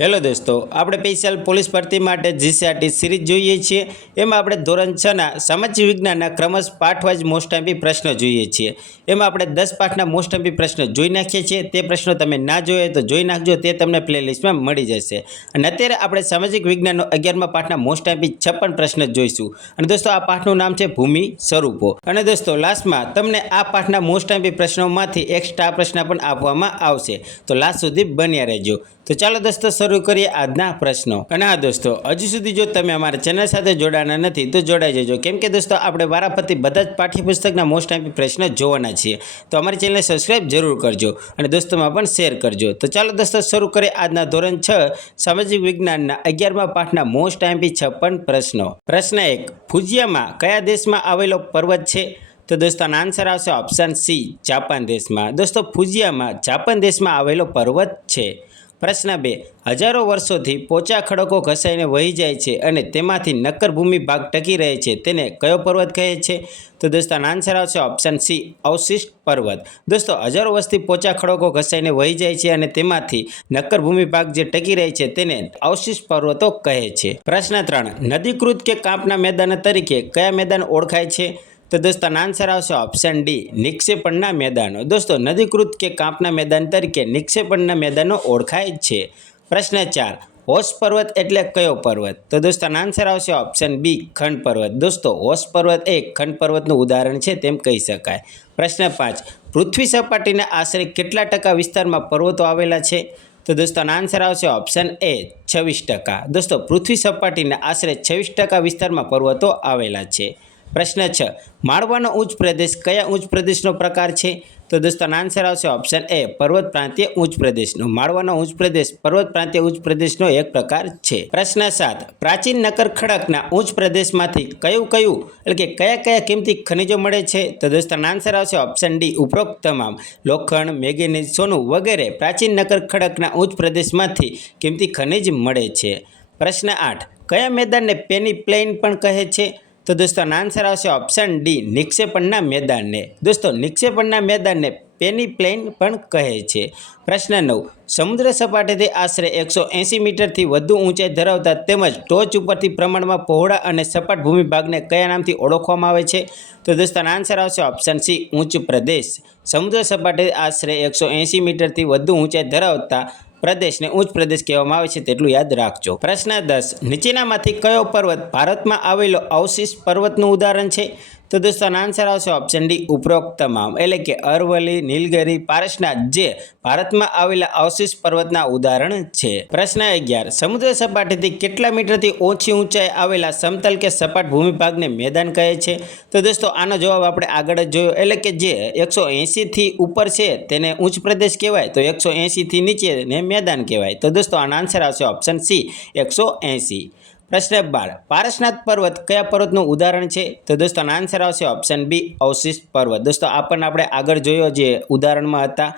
Hello દોસ્તો, આપણે special police ભરતી માટે જીસીઆરટી સિરીઝ જોઈએ છીએ. એમાં આપણે ધોરણ છના સામાજિક વિજ્ઞાનના ક્રમશ પાઠવાઇઝ મોસ્ટ એમ્પી પ્રશ્નો જોઈએ છીએ. એમાં આપણે દસ પાઠના મોસ્ટ એમ્પી પ્રશ્નો જોઈ નાખીએ છીએ. તે પ્રશ્નો તમે ના જોઈએ તો જોઈ નાખજો, તે તમને પ્લેલિસ્ટમાં મળી જશે. અને અત્યારે આપણે સામાજિક વિજ્ઞાનનો અગિયારમા પાઠના મોસ્ટ એમ્પી છપ્પન પ્રશ્ન જોઈશું. અને દોસ્તો, આ પાઠનું નામ છે ભૂમિ સ્વરૂપો. અને દોસ્તો લાસ્ટમાં તમને આ પાઠના મોસ્ટ એમ્પી પ્રશ્નોમાંથી એક સ્ટાર પ્રશ્ન પણ આપવામાં આવશે. તો લાસ્ટ સુધી બન્યા રહેજો. તો ચાલો દોસ્તો, શરૂ કરીએ આજના પ્રશ્નો. અને આ દોસ્તો, હજુ સુધી જો તમે અમારા ચેનલ સાથે જોડાના નથી, તો જોડાઈ જજો. કેમ કે દોસ્તો, આપણે વારાફરતી બધા જ પાઠ્યપુસ્તકના મોસ્ટ ટાઈમ પ્રશ્નો જોવાના છીએ. તો અમારી ચેનલને સબસ્ક્રાઈબ જરૂર કરજો અને દોસ્તોમાં પણ શેર કરજો. તો ચાલો દોસ્તો, શરૂ કરીએ આજના ધોરણ છ, સામાજિક વિજ્ઞાનના અગિયારમા પાઠના મોસ્ટ ટાઈમથી છપ્પન પ્રશ્નો. પ્રશ્ન એક, ફુજિયામાં કયા દેશમાં આવેલો પર્વત છે? તો દોસ્તો આન્સર આવશે ઓપ્શન સી જાપાન દેશમાં. દોસ્તો, ફુજિયામાં જાપાન દેશમાં આવેલો પર્વત છે. પ્રશ્ન બે, હજારો વર્ષોથી પોચા ખડકો ઘસાઈને વહી જાય છે અને તેમાંથી નક્કર ભૂમિ ભાગ ટકી રહે છે. તેને કયો પર્વત કહે છે? તો દોસ્તો આન્સર આવશે ઓપ્શન સી, અવશિષ્ટ પર્વત. દોસ્તો, હજારો વર્ષથી પોચા ખડકો ઘસાઈને વહી જાય છે અને તેમાંથી નક્કર ભૂમિ ભાગ જે ટકી રહે છે તેને અવશિષ્ટ પર્વતો કહે છે. પ્રશ્ન ત્રણ, નદીકૃત કે કાંપના મેદાન તરીકે કયા મેદાન ઓળખાય છે? તો દોસ્તો, આનો આન્સર આવશે ઓપ્શન ડી નિક્ષેપણના મેદાનો. દોસ્તો, નદીકૃત કે કાંપના મેદાન તરીકે નિક્ષેપણના મેદાનો ઓળખાય છે. પ્રશ્ન ચાર, હોશ પર્વત એટલે કયો પર્વત? તો દોસ્તો, આનો આન્સર આવશે ઓપ્શન બી ખંડ પર્વત. દોસ્તો, હોશ પર્વત એ ખંડ પર્વતનું ઉદાહરણ છે તેમ કહી શકાય. પ્રશ્ન પાંચ, પૃથ્વી સપાટીના આશરે કેટલા ટકા વિસ્તારમાં પર્વતો આવેલા છે? તો દોસ્તો, આનો આન્સર આવશે ઓપ્શન એ છવ્વીસ ટકા. દોસ્તો, પૃથ્વી સપાટીના આશરે છવ્વીસ ટકા વિસ્તારમાં પર્વતો આવેલા છે. પ્રશ્ન છ. માળવાનો ઉચ્ચ પ્રદેશ કયા ઉચ્ચ પ્રદેશનો પ્રકાર છે? તો દોસ્તો, આનો આન્સર આવશે ઓપ્શન એ પર્વત પ્રાંતીય ઉચ્ચ પ્રદેશનો. માળવાનો ઉચ્ચ પ્રદેશ, પર્વત પ્રાંતીય ઉચ્ચ પ્રદેશનો એક પ્રકાર છે. પ્રશ્ન સાત. પ્રાચીન નકર ખડકના ઉચ્ચ પ્રદેશમાંથી કયું કયું, એટલે કે કયા કયા કિંમતી ખનિજો મળે છે? તો દોસ્તો, આનો આન્સર આવશે ઓપ્શન ડી ઉપરોક્ત તમામ લોખંડ, મેંગેનીઝ, સોનું વગેરે પ્રાચીન નકર ખડકના ઉચ્ચ પ્રદેશમાંથી કિંમતી ખનિજ મળે છે. પ્રશ્ન આઠ. કયા મેદાનને પેની પ્લેન પણ કહે છે? તો દોસ્તો, આનો આન્સર આવશે ઓપ્શન ડી નિક્ષેપણના મેદાનને. દોસ્તો, નિક્ષેપણના મેદાનને પેની પ્લેન પણ કહે છે. પ્રશ્ન નવ, સમુદ્ર સપાટીથી આશરે એકસો એંસી મીટરથી વધુ ઊંચાઈ ધરાવતા તેમજ ટોચ ઉપરથી પ્રમાણમાં પહોળા અને સપાટ ભૂમિ ભાગને કયા નામથી ઓળખવામાં આવે છે? તો દોસ્તો, આનો આન્સર આવશે ઓપ્શન સી ઊંચ પ્રદેશ. સમુદ્ર સપાટી આશરે એકસો એંસી મીટરથી વધુ ઊંચાઈ ધરાવતા પ્રદેશને ઉચ્ચ પ્રદેશ કહેવામાં આવે છે તેટલું યાદ રાખજો. પ્રશ્ન દસ, નીચેનામાંથી કયો પર્વત ભારતમાં આવેલો અવશિષ્ટ પર્વતનું ઉદાહરણ છે? તો દોસ્તો, આનો આન્સર આવશે ઓપ્શન ડી ઉપરોક્ત તમામ એટલે કે અરવલ્લી, નીલગિરી પારસનાથ જે ભારતમાં આવેલા અવશિષ્ટ પર્વતના ઉદાહરણ છે. પ્રશ્ન અગિયાર. સમુદ્ર સપાટીથી કેટલા મીટરથી ઓછી ઊંચાઈ આવેલા સમતલ કે સપાટ ભૂમિભાગને મેદાન કહે છે? તો દોસ્તો, આનો જવાબ આપણે આગળ જ જોયો. એટલે કે જે એકસો એંશીથી ઉપર છે, તેને ઉચ્ચ પ્રદેશ કહેવાય. તો એકસો એંશીથી નીચે ને મેદાન કહેવાય. તો દોસ્તો, આનો આન્સર આવશે ઓપ્શન સી એકસો એંશી. પ્રશ્ન બાર પારસનાથ પર્વત કયા પર્વતનું ઉદાહરણ છે? તો દોસ્તો, આનો આન્સર આવશે ઓપ્શન બી અવશિષ્ટ પર્વત. દોસ્તો પણ આપણે આગળ જોયો જે ઉદાહરણમાં હતા.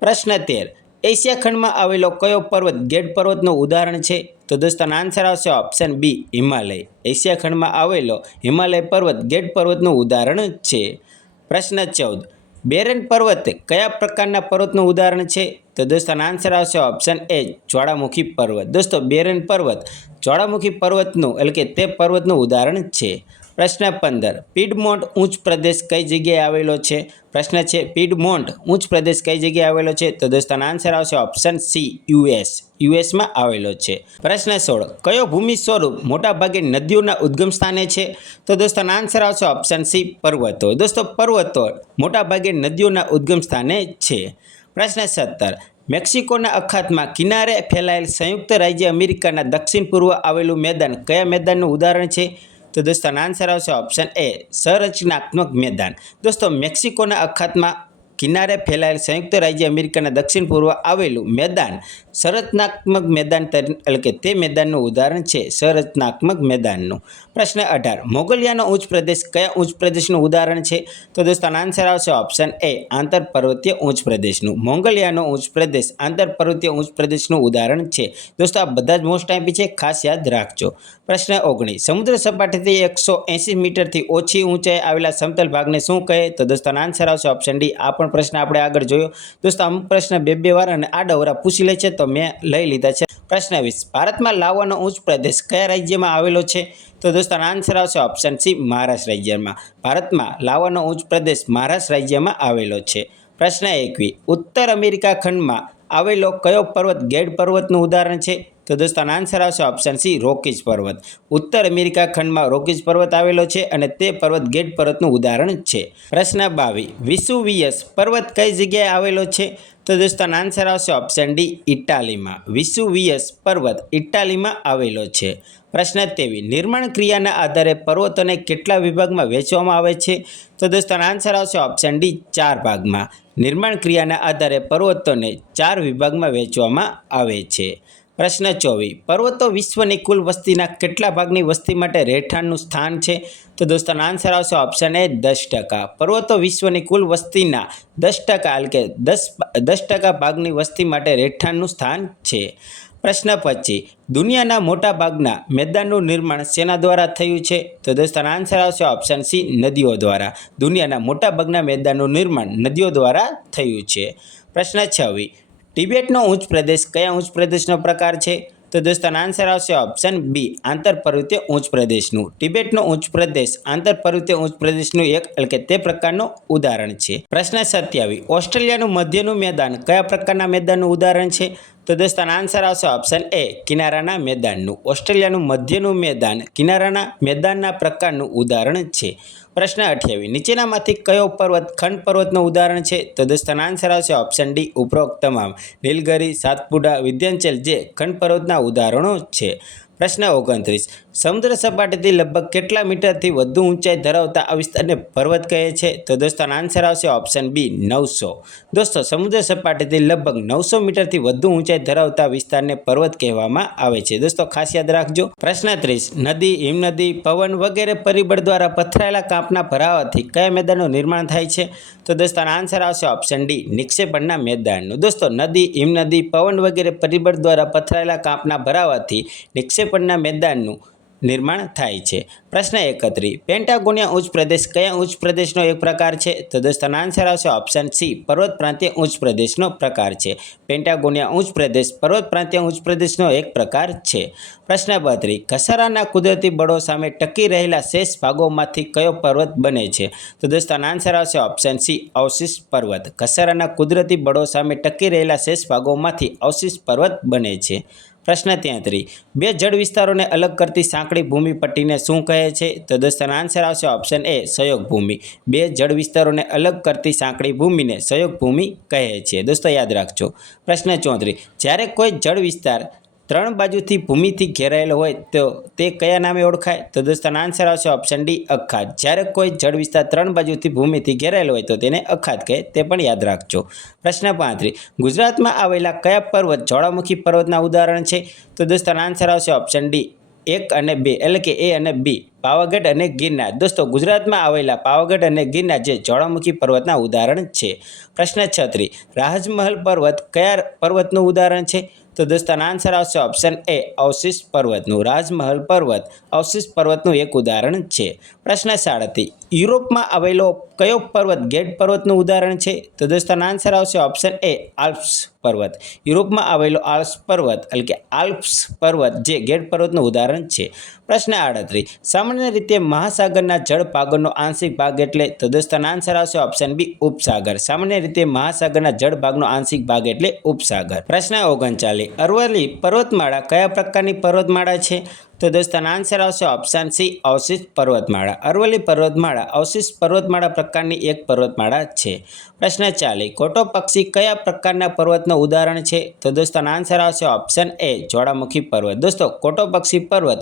પ્રશ્ન તેર, એશિયા ખંડમાં આવેલો કયો પર્વત ગેટ પર્વતનું ઉદાહરણ છે? તો દોસ્તો, આનો આન્સર આવશે ઓપ્શન બી હિમાલય. એશિયા ખંડમાં આવેલો હિમાલય પર્વત ગેટ પર્વતનું ઉદાહરણ છે. પ્રશ્ન ચૌદ બેરન પર્વત કયા પ્રકારના પર્વતનું ઉદાહરણ છે? તો દોસ્તો આન્સર આવશે ઓપ્શન એ જ્વાળામુખી પર્વત. દોસ્તો બેરન પર્વત જ્વાળામુખી પર્વતનું એટલે કે તે પર્વતનું ઉદાહરણ છે. પ્રશ્ન પંદર પીડમોન્ટ ઉચ્ચ પ્રદેશ કઈ જગ્યાએ આવેલો છે? પ્રશ્ન છે પીડમોન્ટ ઉચ્ચ પ્રદેશ કઈ જગ્યાએ આવેલો છે? તો દોસ્તો આનો આન્સર આવશે ઓપ્શન સી યુએસ યુએસમાં આવેલો છે. પ્રશ્ન સોળ, કયો ભૂમિ સ્વરૂપ મોટાભાગે નદીઓના ઉદ્ગમ સ્થાને છે? તો દોસ્તો આનો આન્સર આવશે ઓપ્શન સી પર્વતો. દોસ્તો પર્વતો મોટાભાગે નદીઓના ઉદ્ગમ સ્થાને છે. પ્રશ્ન સત્તર, મેક્સિકોના અખાતમાં કિનારે ફેલાયેલ સંયુક્ત રાજ્ય અમેરિકાના દક્ષિણ પૂર્વ આવેલું મેદાન કયા મેદાનનું ઉદાહરણ છે? તો દોસ્તો આનો આન્સર આવશે ઓપ્શન એ સંરચનાત્મક મેદાન. દોસ્તો મેક્સિકોના અખાતમાં કિનારે ફેલાયેલ સંયુક્ત રાજ્ય અમેરિકાના દક્ષિણ પૂર્વ આવેલું મેદાન સંરચનાત્મક મેદાન એટલે કે તે મેદાનનું ઉદાહરણ છે, સંરચનાત્મક મેદાનનું. પ્રશ્ન અઢાર. મોગલિયાનો ઉચ્ચ પ્રદેશ કયા ઉચ્ચ પ્રદેશનું ઉદાહરણ છે? તો દોસ્તો, આનો આન્સર આવશે ઓપ્શન એ આંતર પર્વતીય ઉચ્ચ પ્રદેશનું. મોંગલિયાનો ઉચ્ચ પ્રદેશ આંતર પર્વતીય ઉચ્ચ પ્રદેશનું ઉદાહરણ છે. દોસ્તો, આ બધા જ મોસ્ટ ટાઈમ છે, ખાસ યાદ રાખજો. પ્રશ્ન ઓગણીસ. સમુદ્ર સપાટીથી એકસો એંસી મીટરથી ઓછી ઊંચાઈ આવેલા સમતલ ભાગને શું કહે? તો દોસ્તો, આનો આન્સર આવશે ઓપ્શન ડી આ પણ પ્રશ્ન આપણે આગળ જોયો. દોસ્તો અમુક પ્રશ્ન બે બે વાર અને આડા અવરા પૂછી લે છે, તો મેં લઈ લીધા છે. પ્રશ્ન વીસ. ભારતમાં લાવવાનો ઉચ્ચ પ્રદેશ કયા રાજ્યમાં આવેલો છે? તો દોસ્તો આન્સર આવશે ઓપ્શન સી, મહારાષ્ટ્ર રાજ્યમાં. ભારતમાં લાવવાનો ઉચ્ચ પ્રદેશ મહારાષ્ટ્ર રાજ્યમાં આવેલો છે. પ્રશ્ન એકવી. ઉત્તર અમેરિકા ખંડમાં આવેલો કયો પર્વત ગેડ પર્વતનું ઉદાહરણ છે? તો દોસ્તો આન્સર આવશે ઓપ્શન સી રોકીજ પર્વત. ઉત્તર અમેરિકા ખંડમાં રોકીજ પર્વત આવેલો છે અને તે પર્વત ગેટ પર્વતનું ઉદાહરણ છે. પ્રશ્ન બાવી વિસુવિયસ પર્વત કઈ જગ્યાએ આવેલો છે? તો દોસ્તો આન્સર આવશે ઓપ્શન ડી ઇટાલીમાં. વિસુવિયસ પર્વત ઇટાલીમાં આવેલો છે. પ્રશ્ન તેવી નિર્માણ ક્રિયાના આધારે પર્વતોને કેટલા વિભાગમાં વહેંચવામાં આવે છે? તો દોસ્તો આન્સર આવશે ઓપ્શન ડી ચાર ભાગમાં. નિર્માણ ક્રિયાના આધારે પર્વતોને ચાર વિભાગમાં વહેંચવામાં આવે છે. પ્રશ્ન ચોવીસ. પર્વતો વિશ્વની કુલ વસ્તીના કેટલા ભાગની વસ્તી માટે રહેઠાણનું સ્થાન છે? તો દોસ્તોનો આન્સર આવશે ઓપ્શન એ દસ ટકા. પર્વતો વિશ્વની કુલ વસ્તીના દસ ટકા, એટલે કે દસ દસ ટકા ભાગની વસ્તી માટે રહેઠાણનું સ્થાન છે. પ્રશ્ન પચીસ. દુનિયાના મોટા ભાગના મેદાનનું નિર્માણ શેના દ્વારા થયું છે? તો દોસ્તોનો આન્સર આવશે ઓપ્શન સી, નદીઓ દ્વારા. દુનિયાના મોટા ભાગના મેદાનનું નિર્માણ નદીઓ દ્વારા થયું છે. પ્રશ્ન છવ્વીસ. ટિબેટનો ઉચ્ચ પ્રદેશ કયા ઉચ્ચ પ્રદેશનો પ્રકાર છે? તો દોસ્તોનો આન્સર આવશે ઓપ્શન બી આંતર પર્વતીય ઉચ્ચ પ્રદેશનું. ટિબેટનો ઉચ્ચ પ્રદેશ, આંતર પર્વતીય ઉચ્ચ પ્રદેશનું એક, એટલે કે તે પ્રકારનું ઉદાહરણ છે. પ્રશ્ન સત્યાવી ઓસ્ટ્રેલિયાનું મધ્યનું મેદાન કયા પ્રકારના મેદાનનું ઉદાહરણ છે? તો દોસ્તો આન્સર આવશે ઓપ્શન એ કિનારાના મેદાનનું. ઓસ્ટ્રેલિયાનું મધ્યનું મેદાન, કિનારાના મેદાનના પ્રકારનું ઉદાહરણ છે. પ્રશ્ન અઠ્યાવીસ, નીચેનામાંથી કયો પર્વત, ખંડ પર્વતનું ઉદાહરણ છે? તો દોસ્તો આન્સર આવશે ઓપ્શન ડી ઉપરોક્ત તમામ. નીલગરી, સાતપુડા વિદ્યાંચલ જે ખંડ પર્વતના ઉદાહરણો છે. પ્રશ્ન ઓગણત્રીસ સમુદ્ર સપાટીથી લગભગ કેટલા મીટરથી વધુ ઊંચાઈ ધરાવતા આ વિસ્તારને પર્વત કહે છે? તો દોસ્તો આન્સર આવશે ઓપ્શન બી નવસો. દોસ્તો, સમુદ્ર સપાટીથી લગભગ નવસો મીટરથી વધુ ઊંચાઈ ધરાવતા વિસ્તારને પર્વત કહેવામાં આવે છે. દોસ્તો, ખાસ યાદ રાખજો. પ્રશ્ન ત્રીસ, નદી, હિમનદી, પવન વગેરે પરિબળ દ્વારા પથરાયેલા કાંપના ભરાવાથી કયા મેદાનનું નિર્માણ થાય છે? તો દોસ્તો આન્સર આવશે ઓપ્શન ડી નિક્ષેપણના મેદાનનું. દોસ્તો, નદી, હિમનદી, પવન વગેરે પરિબળ દ્વારા પથરાયેલા કાંપના ભરાવાથી નિક્ષેપણના મેદાનનું નિર્માણ થાય છે. પ્રશ્ન એકત્રી, પેન્ટાગોનિયા ઉચ્ચ પ્રદેશ કયા ઉચ્ચ પ્રદેશનો એક પ્રકાર છે? તો દોસ્તો આન્સર આવશે ઓપ્શન સી પર્વત પ્રાંતીય ઉચ્ચ પ્રદેશનો પ્રકાર છે. પેન્ટાગોનિયા ઉચ્ચ પ્રદેશ, પર્વત પ્રાંતીય ઉચ્ચ પ્રદેશનો એક પ્રકાર છે. પ્રશ્ન બત્રી ઘસારાના કુદરતી બળો સામે ટકી રહેલા શેષ ભાગોમાંથી કયો પર્વત બને છે? તો દોસ્તો આન્સર આવશે ઓપ્શન સી અવશિષ પર્વત. ઘસારાના કુદરતી બળો સામે ટકી રહેલા શેષ ભાગોમાંથી અવશિષ પર્વત બને છે. પ્રશ્ન તેત્રી. બે જળ વિસ્તારોને અલગ કરતી સાંકડી ભૂમિ પટ્ટીને શું કહે છે? તો દોસ્તો આન્સર આવશે ઓપ્શન એ સહયોગ ભૂમિ. બે જળ વિસ્તારોને અલગ કરતી સાંકડી ભૂમિને સહયોગ ભૂમિ કહે છે. દોસ્તો યાદ રાખજો. પ્રશ્ન ચોત્રીસ. જ્યારે કોઈ જળ વિસ્તાર ત્રણ બાજુથી ભૂમિથી ઘેરાયેલો હોય તો તે કયા નામે ઓળખાય? તો દોસ્તો આન્સર આવશે ઓપ્શન ડી અખાત. જ્યારે કોઈ જળ વિસ્તાર ત્રણ બાજુથી ભૂમિથી ઘેરાયેલો હોય તો તેને અખાત કહે, તે પણ યાદ રાખજો. પ્રશ્ન પાંત્રીસ. ગુજરાતમાં આવેલા કયા પર્વત જ્વાળામુખી પર્વતના ઉદાહરણ છે? તો દોસ્તો આન્સર આવશે ઓપ્શન ડી એક અને બે, એટલે કે એ અને બી, પાવાગઢ અને ગિરનાર. દોસ્તો, ગુજરાતમાં આવેલા પાવાગઢ અને ગિરનાર જે જ્વાળામુખી પર્વતના ઉદાહરણ છે. પ્રશ્ન છત્રી રાજમહલ પર્વત કયા પર્વતનું ઉદાહરણ છે? તો દોસ્તો આન્સર આવશે ઓપ્શન એ અવશિષ પર્વતનું રાજમહલ પર્વત. અવશિષ પર્વતનું એક ઉદાહરણ છે. પ્રશ્ન સાડતી, યુરોપમાં આવેલો કયો પર્વત ગેટ પર્વતનું ઉદાહરણ છે? તો દોસ્તો આન્સર આવશે ઓપ્શન એ આલ્પ્સ. પર્વત. યુરોપમાં આવેલો આલ્પ્સ પર્વત, એટલે કે આલ્પ્સ પર્વત, જે ગેટ પર્વતનું ઉદાહરણ છે. પ્રશ્ન આડત્રીસ. સામાન્ય રીતે મહાસાગરના જળ ભાગોનો આંશિક ભાગ એટલે તદસ્થાન આન્સર આવશે ઓપ્શન બી ઉપસાગર. સામાન્ય રીતે મહાસાગરના જળ ભાગનો આંશિક ભાગ એટલે ઉપસાગર. પ્રશ્ન ઓગણચાલીસ. અરવલ્લી પર્વતમાળા કયા પ્રકારની પર્વતમાળા છે? તો દોસ્તો આન્સર આવશે ઓપ્શન સી અવશિષ્ટ પર્વતમાળા. અરવલ્લી પર્વતમાળા, અવશિષ્ટ પર્વતમાળા પ્રકારની એક પર્વતમાળા છે. પ્રશ્ન ચાલી કોટો પક્ષી કયા પ્રકારના પર્વતનું ઉદાહરણ છે? તો દોસ્તો આન્સર આવશે ઓપ્શન એ જ્વાળામુખી પર્વત. દોસ્તો, કોટો પક્ષી પર્વત,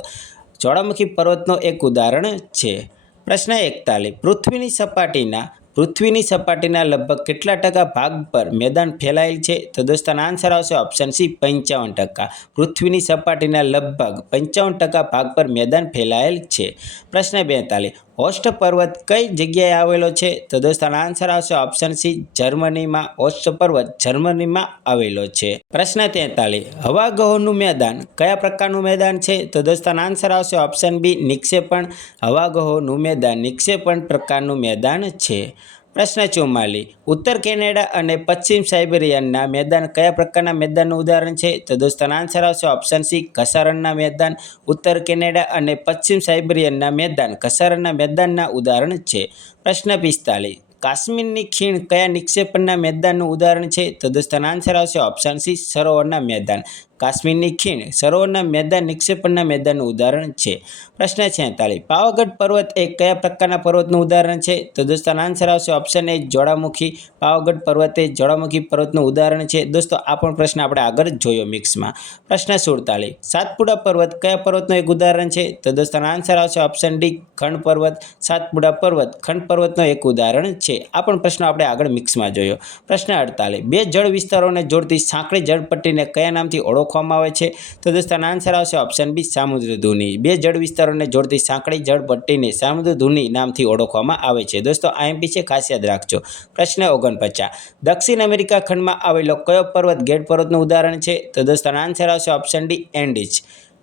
જ્વાળામુખી પર્વતનો એક ઉદાહરણ છે. પ્રશ્ન એકતાલીસ, પૃથ્વીની સપાટીના પૃથ્વીની સપાટીના લગભગ કેટલા ટકા ભાગ પર મેદાન ફેલાયેલ છે? તો દોસ્તો આન્સર આવશે ઓપ્શન સી પંચાવન ટકા. પૃથ્વીની સપાટીના લગભગ પંચાવન ટકા ભાગ પર મેદાન ફેલાયેલ છે. પ્રશ્ન બેતાલીસ. હોસ્ટ પર્વત કઈ જગ્યાએ આવેલો છે? તો દોસ્તો આન્સર આવશે ઓપ્શન સી જર્મનીમાં. ઓસ્ટ પર્વત જર્મનીમાં આવેલો છે. પ્રશ્ન તેતાલીસ. હવાગહોનું મેદાન કયા પ્રકારનું મેદાન છે? તો દોસ્તો આન્સર આવશે ઓપ્શન બી નિક્ષેપણ. હવાગહોનું મેદાન નિક્ષેપણ પ્રકારનું મેદાન છે. પ્રશ્ન ચુમ્માલી ઉત્તર કેનેડા અને પશ્ચિમ સાઇબેરિયનના મેદાન કયા પ્રકારના મેદાનનું ઉદાહરણ છે? તો દોસ્તો આન્સર આવશે ઓપ્શન સી ઘસારણના મેદાન. ઉત્તર કેનેડા અને પશ્ચિમ સાઇબેરિયનના મેદાન ઘસારણના મેદાનના ઉદાહરણ છે. પ્રશ્ન પિસ્તાલીસ, કાશ્મીરની ખીણ કયા નિક્ષેપણના મેદાનનું ઉદાહરણ છે? તો દોસ્તો આન્સર આવશે ઓપ્શન સી સરોવરના મેદાન. કાશ્મીરની ખીણ સરોવરના મેદાન નિક્ષેપણના મેદાનનું ઉદાહરણ છે. પ્રશ્ન છેતાલીસ પાવાગઢ પર્વત એ કયા પ્રકારના પર્વતનું ઉદાહરણ છે? તો દોસ્તો આન્સર આવશે ઓપ્શન એ જ્વાળામુખી. પાવાગઢ પર્વત એ જ્વાળામુખી પર્વતનું ઉદાહરણ છે. દોસ્તો આ પણ પ્રશ્ન આપણે આગળ જોયો મિક્સમાં. પ્રશ્ન સુડતાલીસ. સાતપુડા પર્વત કયા પર્વતનું એક ઉદાહરણ છે? તો દોસ્તો આન્સર આવશે ઓપ્શન ડી, ખંડ પર્વત. સાતપુડા પર્વત, ખંડ પર્વતનું એક ઉદાહરણ છે. આ પણ પ્રશ્ન આપણે આગળ મિક્સમાં જોયો. પ્રશ્ન અડતાલીસ. બે જળ વિસ્તારોને જોડતી સાંકડી જળપટ્ટીને કયા નામથી ઓળખવામાં આવે છે. તો દોસ્તો આન્સર આવશે ઓપ્શન બી સામુદ્ર ધુની. બે જળ વિસ્તારોને જોડતી સાંકડી જળપટ્ટીને સામુદ્ર ધુની નામથી ઓળખવામાં આવે છે. દોસ્તો આઈએમપી છે, ખાસ યાદ રાખજો. પ્રશ્ન ઓગણપચાસ. દક્ષિણ અમેરિકા ખંડમાં આવેલો કયો પર્વત ગેટ પર્વતનું ઉદાહરણ છે? તો દોસ્તો આન્સર આવશે ઓપ્શન ડી એન્ડિચ.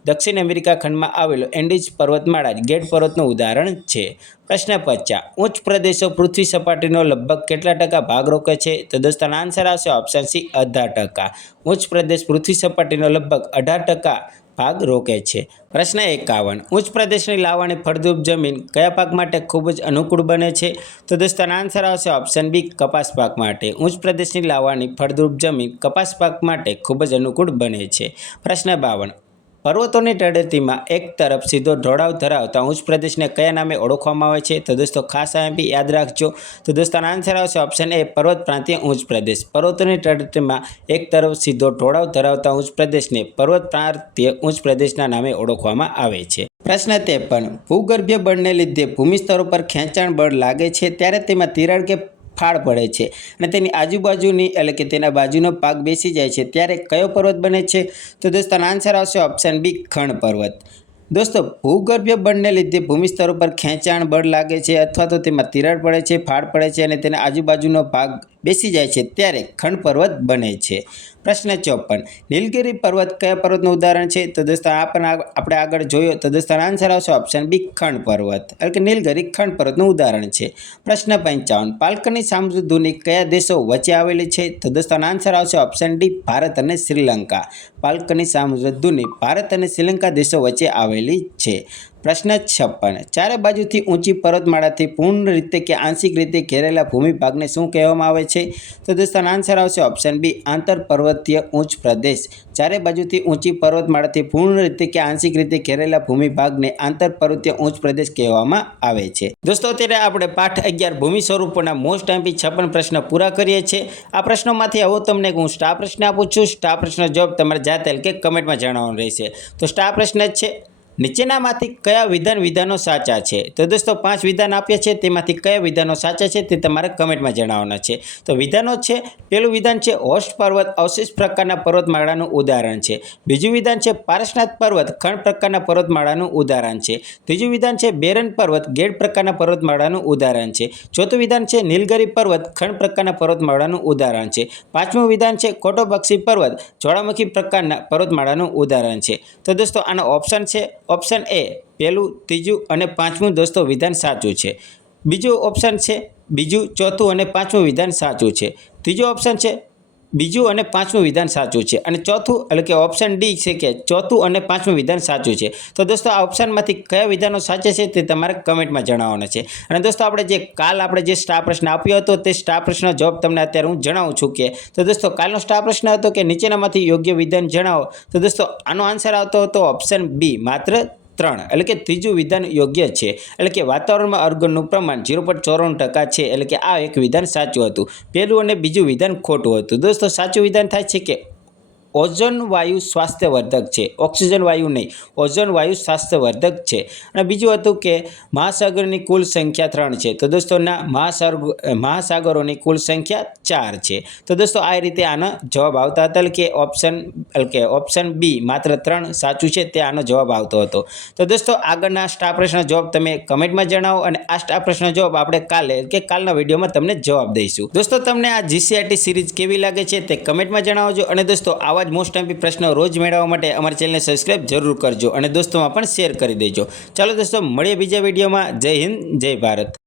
દક્ષિણ અમેરિકા ખંડમાં આવેલો એન્ડિજ પર્વતમાળા ગેટ પર્વતનું ઉદાહરણ છે. પ્રશ્ન પચાસ ઉચ્ચ પ્રદેશો પૃથ્વી સપાટીનો લગભગ કેટલા ટકા ભાગ રોકે છે? તો દોસ્તો આન્સર આવશે ઓપ્શન સી અઢાર ટકા. ઉચ્ચ પ્રદેશ પૃથ્વી સપાટીનો લગભગ અઢાર ટકા ભાગ રોકે છે. પ્રશ્ન એકાવન, ઉચ્ચ પ્રદેશની લાવવાની ફળદ્રુપ જમીન કયા પાક માટે ખૂબ જ અનુકૂળ બને છે? તો દોસ્તો આન્સર આવશે ઓપ્શન બી કપાસ પાક માટે. ઉચ્ચ પ્રદેશની લાવાની ફળદ્રુપ જમીન કપાસ પાક માટે ખૂબ જ અનુકૂળ બને છે. પ્રશ્ન બાવન પર્વતોની તળેટીમાં એક તરફ સીધો ઢોળાવ ધરાવતા ઉચ્ચ પ્રદેશને કયા નામે ઓળખવામાં આવે છે? તો દોસ્તો, ખાસ આઈએમપી યાદ રાખજો. તો દોસ્તો આન્સર આવશે ઓપ્શન એ પર્વત પ્રાંતીય ઉચ્ચ પ્રદેશ. પર્વતોની તળેટીમાં એક તરફ સીધો ઢોળાવ ધરાવતા ઉચ્ચ પ્રદેશને પર્વત પ્રાંતીય ઉચ્ચ પ્રદેશના નામે ઓળખવામાં આવે છે. પ્રશ્ન તે પણ ભૂગર્ભીય બળને લીધે ભૂમિ સ્તરો પર ખેંચાણ બળ લાગે છે? ત્યારે તેમાં તિરાડ કે ફાળ પડે છે અને તેની આજુબાજુની એટલે કે તેના બાજુનો પાક બેસી જાય છે. ત્યારે કયો પર્વત બને છે? તો દોસ્તો આન્સર આવશે ઓપ્શન બી ખણ પર્વત. દોસ્તો ભૂગર્ભીય બળને લીધે ભૂમિસ્તરો પર ખેંચાણ બળ લાગે છે અથવા તો તેમાં તિરાડ પડે છે ફાળ પડે છે અને તેના આજુબાજુનો ભાગ બેસી જાય છે ત્યારે ખંડ પર્વત બને છે. પ્રશ્ન ચોપન, નીલગિરી પર્વત કયા પર્વતનું ઉદાહરણ છે? તો દોસ્તો, આ પણ આપણે આગળ જોયો. તો દોસ્તો આન્સર આવશે ઓપ્શન બી ખંડ પર્વત. એટલે કે નીલગિરી ખંડ પર્વતનું ઉદાહરણ છે. પ્રશ્ન પંચાવન, પાલકની સામુદ્રી કયા દેશો વચ્ચે આવેલી છે? તો દોસ્તો આન્સર આવશે ઓપ્શન ડી ભારત અને શ્રીલંકા. પાલકની સામુદ્રી ભારત અને શ્રીલંકા દેશો વચ્ચે આવેલી છે. પ્રશ્ન છપ્પન. ચારે બાજુથી ઊંચી પર્વતમાળાથી પૂર્ણ રીતે કે આંશિક રીતે ઘેરેલા ભૂમિભાગને શું કહેવામાં આવે છે? તો દોસ્તો આન્સર આવશે ઓપ્શન બી આંતર પર્વતીય ઉચ્ચ પ્રદેશ. ચારે બાજુથી ઊંચી પર્વતમાળાથી પૂર્ણ રીતે કે આંશિક રીતે ઘેરેલા ભૂમિભાગને આંતર પર્વતીય ઉચ્ચ પ્રદેશ કહેવામાં આવે છે. દોસ્તો, અત્યારે આપણે પાઠ અગિયાર ભૂમિ સ્વરૂપોના મોસ્ટ એમ્પી છપ્પન પ્રશ્ન પૂરા કરીએ છીએ. આ પ્રશ્નોમાંથી હવે તમને હું સ્ટાર પ્રશ્ન આપું છું. સ્ટાર પ્રશ્ન જવાબ તમારે જાતે કે કમેન્ટમાં જણાવવાનું રહેશે. તો સ્ટાર પ્રશ્ન જ છે. નીચેનામાંથી કયા વિધાન વિધાનો સાચા છે? તો દોસ્તો, પાંચ વિધાન આપ્યા છે. તેમાંથી કયા વિધાનો સાચા છે તે તમારે કમેન્ટમાં જણાવવાના છે. તો વિધાનો છે પહેલું વિધાન છે હોસ્ટ પર્વત અવશેષ પ્રકારના પર્વતમાળાનું ઉદાહરણ છે. બીજું વિધાન છે, પારસનાથ પર્વત ખંડ પ્રકારના પર્વતમાળાનું ઉદાહરણ છે. ત્રીજું વિધાન છે, બેરન પર્વત ગેડ પ્રકારના પર્વતમાળાનું ઉદાહરણ છે. ચોથું વિધાન છે, નીલગરી પર્વત ખંડ પ્રકારના પર્વતમાળાનું ઉદાહરણ છે. પાંચમું વિધાન છે કોટોબક્ષી પર્વત જ્વાળામુખી પ્રકારના પર્વતમાળાનું ઉદાહરણ છે. તો દોસ્તો, આનો ઓપ્શન છે ઓપ્શન એ પહેલું, ત્રીજું અને પાંચમું દોસ્તો વિધાન સાચું છે. બીજું ઓપ્શન છે, બીજું ચોથું અને પાંચમું વિધાન સાચું છે. ત્રીજું ઓપ્શન છે બીજું અને પાંચમું વિધાન સાચું છે. અને ચોથું, એટલે કે ઓપ્શન ડી છે કે ચોથું અને પાંચમું વિધાન સાચું છે. તો દોસ્તો, આ ઓપ્શનમાંથી કયા વિધાનો સાચા છે તે તમારે કમેન્ટમાં જણાવવાના છે. અને દોસ્તો, આપણે જે કાલ આપણે જે સ્ટાર પ્રશ્ન આપ્યો હતો, તે સ્ટાર પ્રશ્નનો જવાબ તમને અત્યારે હું જણાવું છું કે, તો દોસ્તો, કાલનો સ્ટાર પ્રશ્ન હતો કે નીચેનામાંથી યોગ્ય વિધાન જણાવો. તો દોસ્તો, આનો આન્સર આવતો હતો ઓપ્શન બી માત્ર ત્રણ. એટલે કે ત્રીજું વિધાન યોગ્ય છે. એટલે કે વાતાવરણમાં અર્ગનનું પ્રમાણ ઝીરો પોઈન્ટ ચોરાણું ટકા છે. એટલે કે આ એક વિધાન સાચું હતું. પહેલું અને બીજું વિધાન ખોટું હતું. દોસ્તો, સાચું વિધાન થાય છે કે ઓઝોન વાયુ સ્વાસ્થ્યવર્ધક છે. ઓક્સિજન વાયુ નહીં, ઓઝોન વાયુ સ્વાસ્થ્યવર્ધક છે. અને બીજું હતું કે મહાસાગરની કુલ સંખ્યા ત્રણ છે. તો દોસ્તો, ના, મહાસાગર, મહાસાગરોની કુલ સંખ્યા ચાર છે. તો દોસ્તો, આ રીતે આનો જવાબ આવતા હતા કે ઓપ્શન કે ઓપ્શન બી માત્ર ત્રણ સાચું છે તે આનો જવાબ આવતો હતો. તો દોસ્તો, આગળના સ્ટાર પ્રશ્ન જવાબ તમે કમેન્ટમાં જણાવો અને આ સ્ટાર પ્રશ્ન જવાબ આપણે કાલે કે કાલના વિડીયોમાં તમને જવાબ દઈશું. દોસ્તો, તમને આ જીસીઆરટી સિરીઝ કેવી લાગે છે તે કમેન્ટમાં જણાવજો અને દોસ્તો, આવા જ મોસ્ટ એમપી પ્રશ્નો રોજ મેળવવા માટે અમારી ચેનલને સબસ્ક્રાઈબ જરૂર કરજો અને દોસ્તોમાં પણ શેર કરી દેજો. ચાલો દોસ્તો, મળીએ બીજા વિડીયોમાં. જય હિન્દ, જય ભારત.